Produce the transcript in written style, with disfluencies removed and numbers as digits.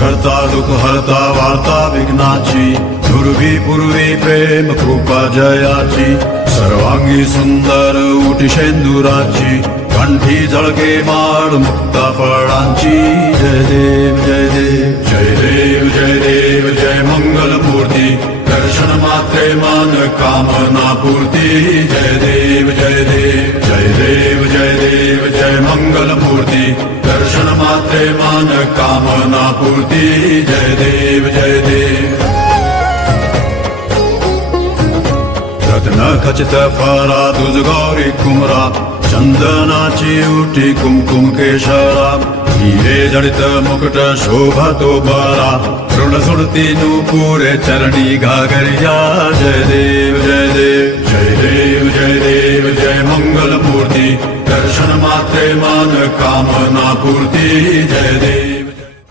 करता दुःख हरता वार्ता विघ्नाची, दुर्वी पूर्वी प्रेम कृपा जयाची, सर्वांगी सुंदर उटी शेंदुराची, कंठी झळके माळ मुक्ता फळांची. जय देव जय देव जय देव जय देव जय मंगल मूर्ती, दर्शन मात्रे मान कामना पूर्ती. जय देव जय देव जय देव जय देव जय मंगल मूर्ती, दर्शन मात्रे मान कामना पूर्ती. जय देव जय देव. रत्न खचित फरा दुज गौरी कुमरा, चंदनाची उटी कुमकुम केशरा, हिरे जडित मुकुट शोभतो बरा, ऋण सुरती नूपुरे चरणी घागरिया. जय देव जय देव जय देव जय देव जय मंगल मूर्ती, दर्शन मात्रे मान कामना पूर्ती. जय देव.